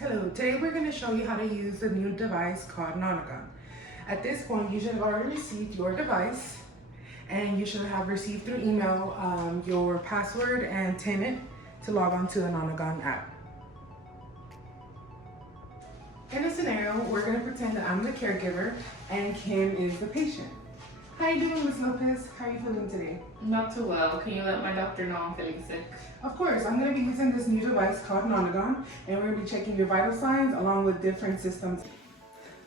Hello, today we're going to show you how to use a new device called Nonagon. At this point, you should have already received your device and you should have received through email your password and tenant to log on to the Nonagon app. In this scenario, we're going to pretend that I'm the caregiver and Kim is the patient. How are you doing, Ms. Lopez? How are you feeling today? Not too well. Can you let my doctor know I'm feeling sick? Of course, I'm going to be using this new device called Nonagon, and we're going to be checking your vital signs along with different systems.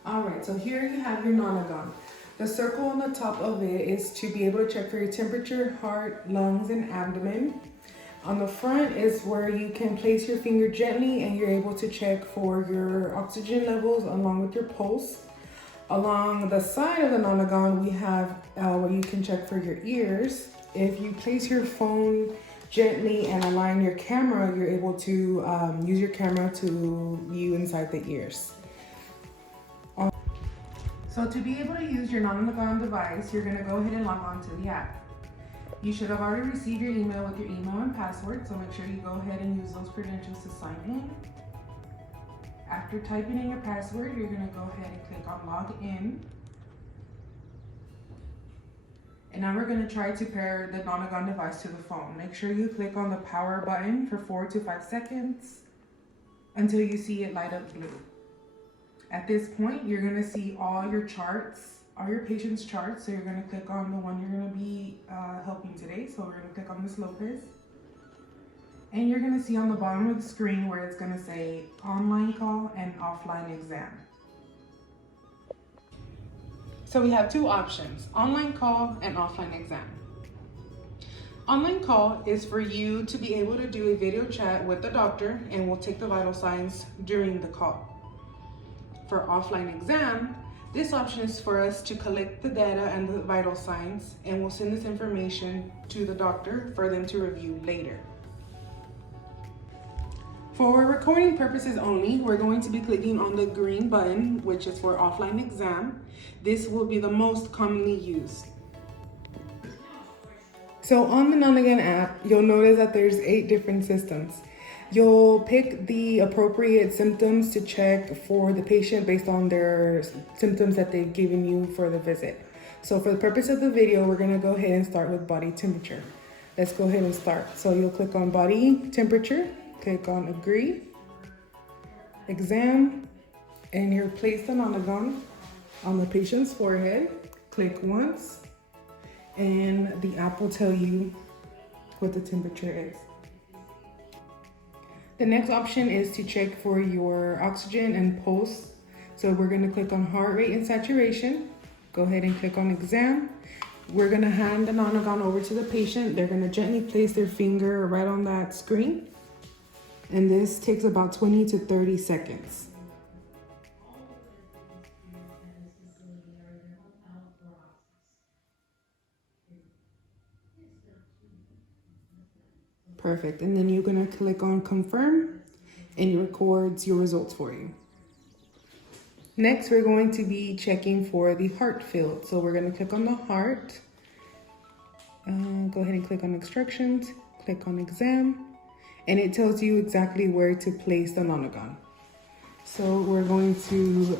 All right, so here you have your Nonagon. The circle on the top of it is to be able to check for your temperature, heart, lungs, and abdomen. On the front is where you can place your finger gently and you're able to check for your oxygen levels along with your pulse. Along the side of the Nonagon, we have where you can check for your ears. If you place your phone gently and align your camera, you're able to use your camera to view inside the ears. So to be able to use your Nonagon device, you're gonna go ahead and log on to the app. You should have already received your email with your email and password, so make sure you go ahead and use those credentials to sign in. After typing in your password, you're gonna go ahead and click on log in. And now we're gonna try to pair the Nonagon device to the phone. Make sure you click on the power button for 4 to 5 seconds until you see it light up blue. At this point, you're gonna see all your charts, all your patient's charts. So you're gonna click on the one you're gonna be helping today. So we're gonna click on Ms. Lopez. And you're gonna see on the bottom of the screen where it's gonna say online call and offline exam. So we have two options, online call and offline exam. Online call is for you to be able to do a video chat with the doctor and we'll take the vital signs during the call. For offline exam, this option is for us to collect the data and the vital signs and we'll send this information to the doctor for them to review later. For recording purposes only, we're going to be clicking on the green button, which is for offline exam. This will be the most commonly used. So on the Nonagon app, you'll notice that there's 8 different systems. You'll pick the appropriate symptoms to check for the patient based on their symptoms that they've given you for the visit. So for the purpose of the video, we're gonna go ahead and start with body temperature. Let's go ahead and start. So you'll click on body temperature, click on agree, exam, and you'll place the Nonagon on the patient's forehead. Click once, and the app will tell you what the temperature is. The next option is to check for your oxygen and pulse. So we're gonna click on heart rate and saturation. Go ahead and click on exam. We're gonna hand the Nonagon over to the patient. They're gonna gently place their finger right on that screen. And this takes about 20 to 30 seconds. Perfect, and then you're gonna click on confirm and it records your results for you. Next, we're going to be checking for the heart field. So we're gonna click on the heart. Go ahead and click on instructions, click on exam, and it tells you exactly where to place the Nonagon. So we're going to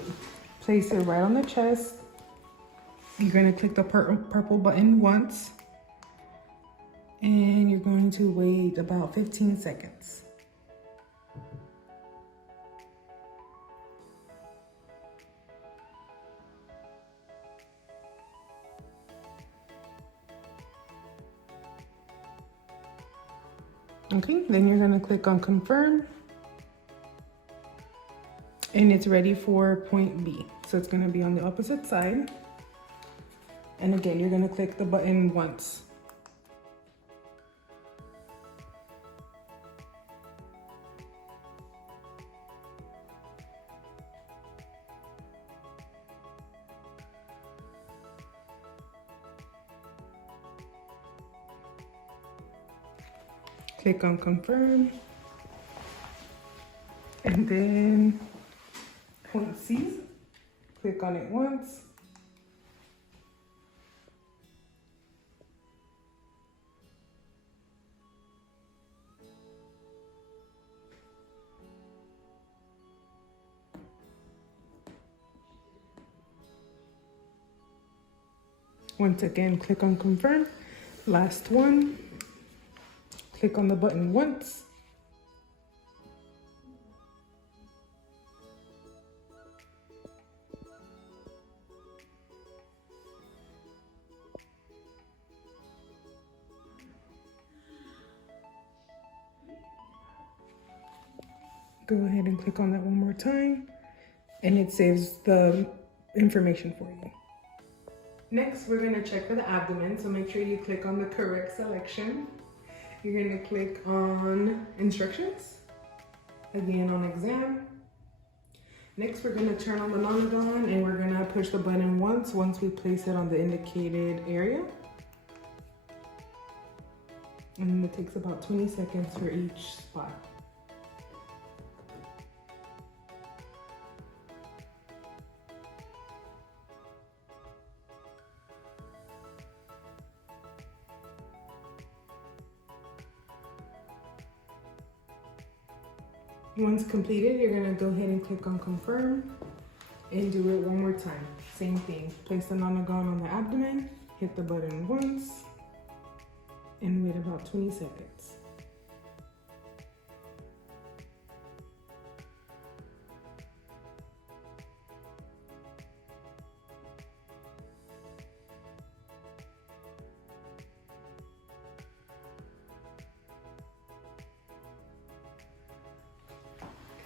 place it right on the chest. You're gonna click the purple button once, and you're going to wait about 15 seconds. Okay, then you're gonna click on confirm, and it's ready for point B. So it's gonna be on the opposite side. And again, you're gonna click the button once. Click on confirm, and then point C, click on it once. Once again, click on confirm. Last one. Click on the button once. Go ahead and click on that one more time, and it saves the information for you. Next, we're going to check for the abdomen, so make sure you click on the correct selection. You're going to click on instructions, again on exam. Next, we're going to turn on the Nonagon, and we're going to push the button once we place it on the indicated area. And it takes about 20 seconds for each spot. Once completed, you're gonna go ahead and click on confirm and do it one more time. Same thing, place the Nonagon on the abdomen, hit the button once, and wait about 20 seconds.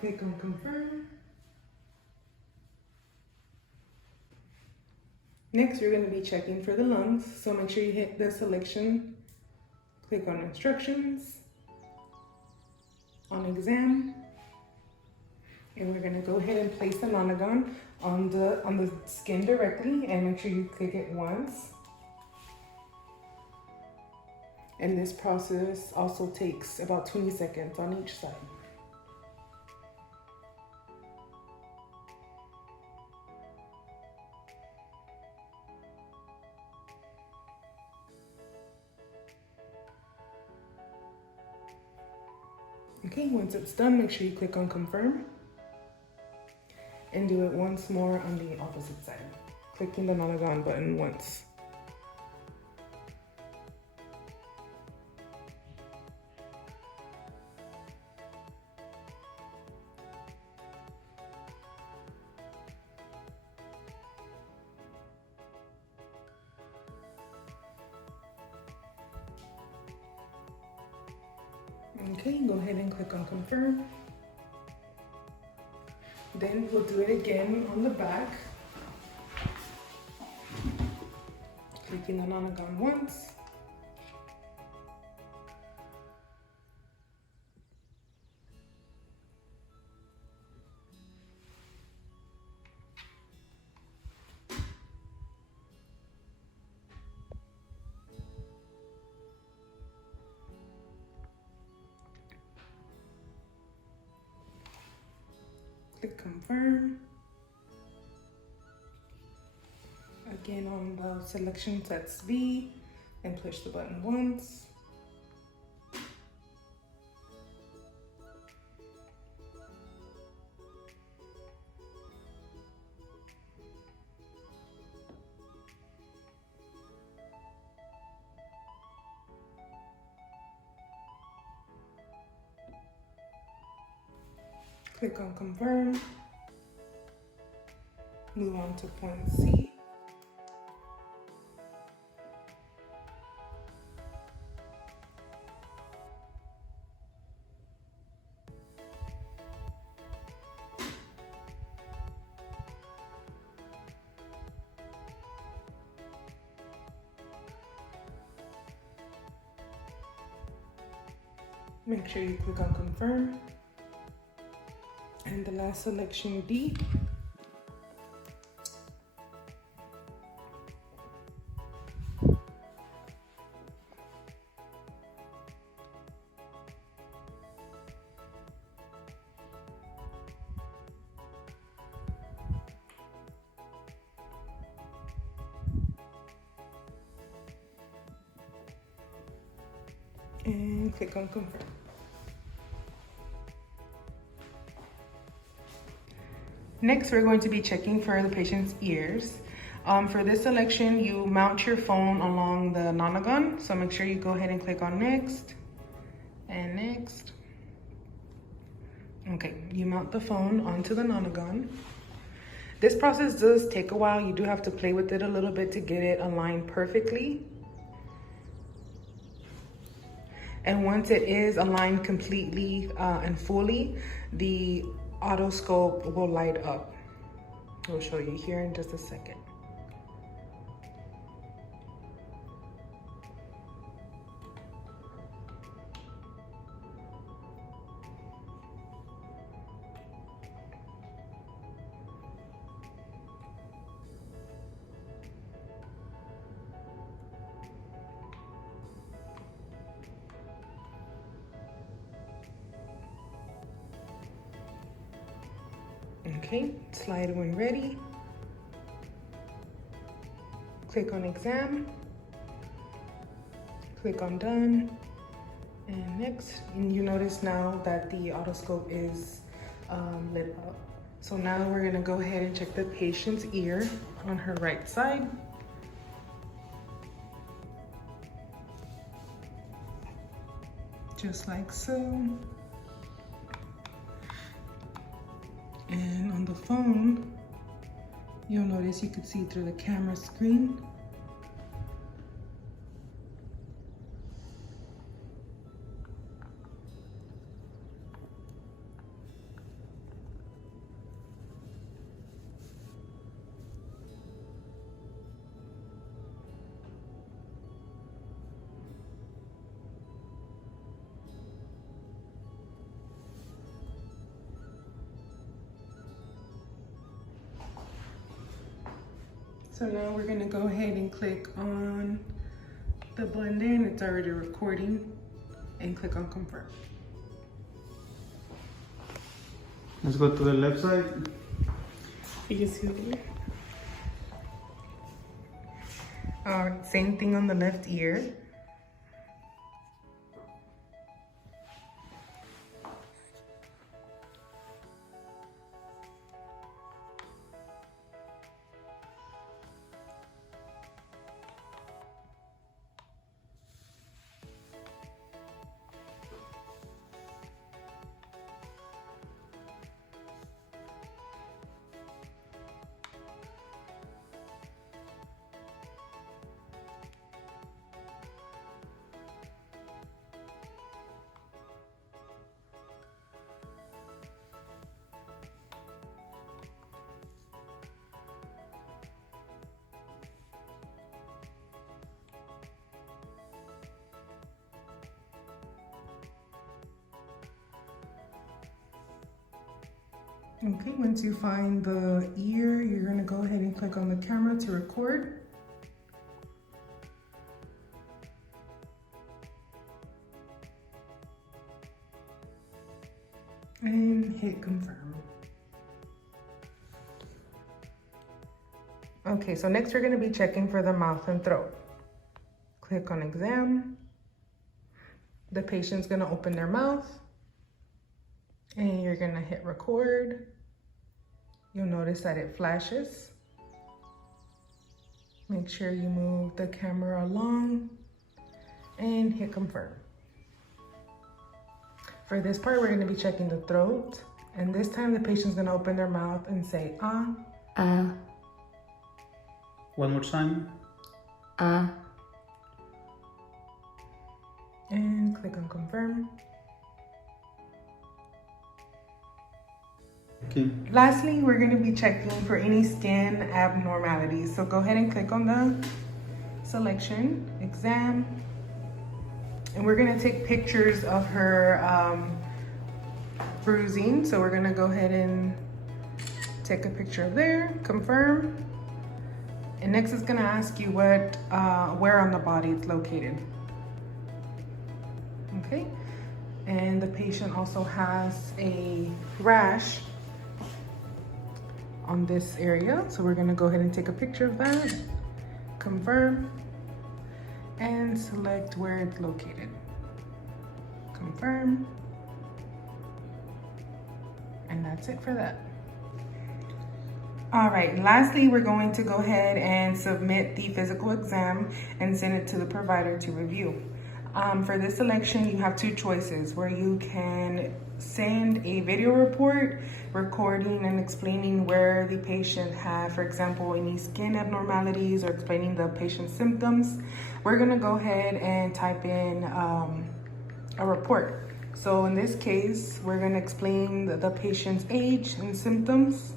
Click on confirm. Next, you're going to be checking for the lungs, so make sure you hit the selection, click on instructions, on exam, and we're going to go ahead and place the Nonagon on the skin directly, and make sure you click it once. And this process also takes about 20 seconds on each side. Okay, once it's done, make sure you click on confirm and do it once more on the opposite side, clicking the Nonagon button once. Okay, go ahead and click on confirm. Then we'll do it again on the back. Clicking the Nonagon once. Click confirm. Again on the selection sets B and push the button once. Click on confirm. Move on to point C. Make sure you click on confirm. And the last selection, D. And click on confirm. Next, we're going to be checking for the patient's ears. For this selection, you mount your phone along the Nonagon. So make sure you go ahead and click on next and next. Okay, you mount the phone onto the Nonagon. This process does take a while. You do have to play with it a little bit to get it aligned perfectly. And once it is aligned completely and fully, the otoscope will light up. We'll show you here in just a second. Okay, slide when ready. Click on exam. Click on done. And next, and you notice now that the otoscope is lit up. So now we're gonna go ahead and check the patient's ear on her right side. Just like so. And on the phone, you'll notice you can see through the camera screen. So now we're gonna go ahead and click on the blend in. It's already recording, and click on confirm. Let's go to the left side. You can see it. All right, same thing on the left ear. Okay, once you find the ear, you're gonna go ahead and click on the camera to record. And hit confirm. Okay, so next we're gonna be checking for the mouth and throat. Click on exam. The patient's gonna open their mouth and you're gonna hit record. You'll notice that it flashes. Make sure you move the camera along and hit confirm. For this part, we're gonna be checking the throat. And this time the patient's gonna open their mouth and say, ah. One more time. And click on confirm. Okay. Lastly, we're gonna be checking for any skin abnormalities. So go ahead and click on the selection, exam. And we're gonna take pictures of her bruising. So we're gonna go ahead and take a picture of there, confirm. And next it's gonna ask you what, where on the body it's located. Okay, and the patient also has a rash on this area. So we're gonna go ahead and take a picture of that, confirm, and select where it's located. Confirm. And that's it for that. All right, lastly, we're going to go ahead and submit the physical exam and send it to the provider to review. For this selection, you have two choices where you can send a video report recording and explaining where the patient had, for example, any skin abnormalities or explaining the patient's symptoms. We're gonna go ahead and type in a report. So in this case, we're gonna explain the patient's age and symptoms.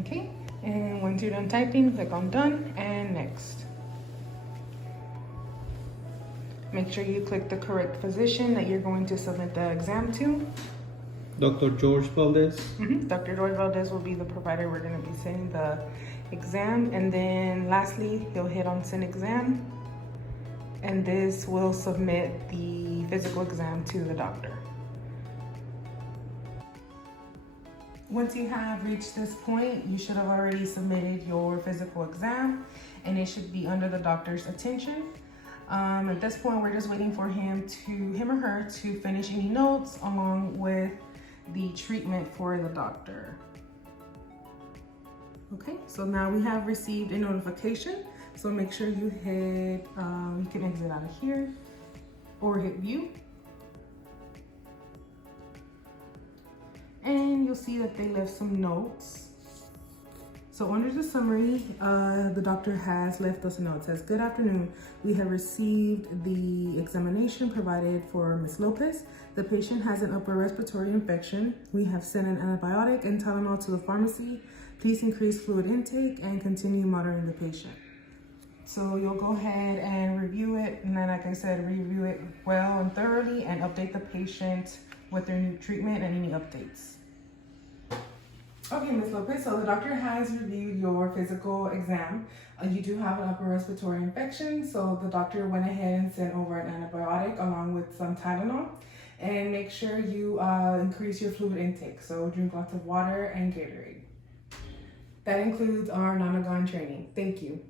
Okay, and once you're done typing, click on done and next. Make sure you click the correct physician that you're going to submit the exam to. Dr. George Valdez. Dr. George Valdez will be the provider we're going to be sending the exam. And then lastly, you'll hit on send exam. And this will submit the physical exam to the doctor. Once you have reached this point, you should have already submitted your physical exam and it should be under the doctor's attention. At this point, we're just waiting for him or her to finish any notes along with the treatment for the doctor. Okay, so now we have received a notification. So make sure you hit, you can exit out of here or hit view. And you'll see that they left some notes. So under the summary, the doctor has left us a note. It says, "Good afternoon. We have received the examination provided for Ms. Lopez. The patient has an upper respiratory infection. We have sent an antibiotic and Tylenol to the pharmacy. Please increase fluid intake and continue monitoring the patient." So you'll go ahead and review it. And then, like I said, review it well and thoroughly and update the patient with their new treatment and any updates. Okay, Ms. Lopez, so the doctor has reviewed your physical exam. You do have an upper respiratory infection, so the doctor went ahead and sent over an antibiotic along with some Tylenol. And make sure you increase your fluid intake, so drink lots of water and Gatorade. That includes our Nonagon training. Thank you.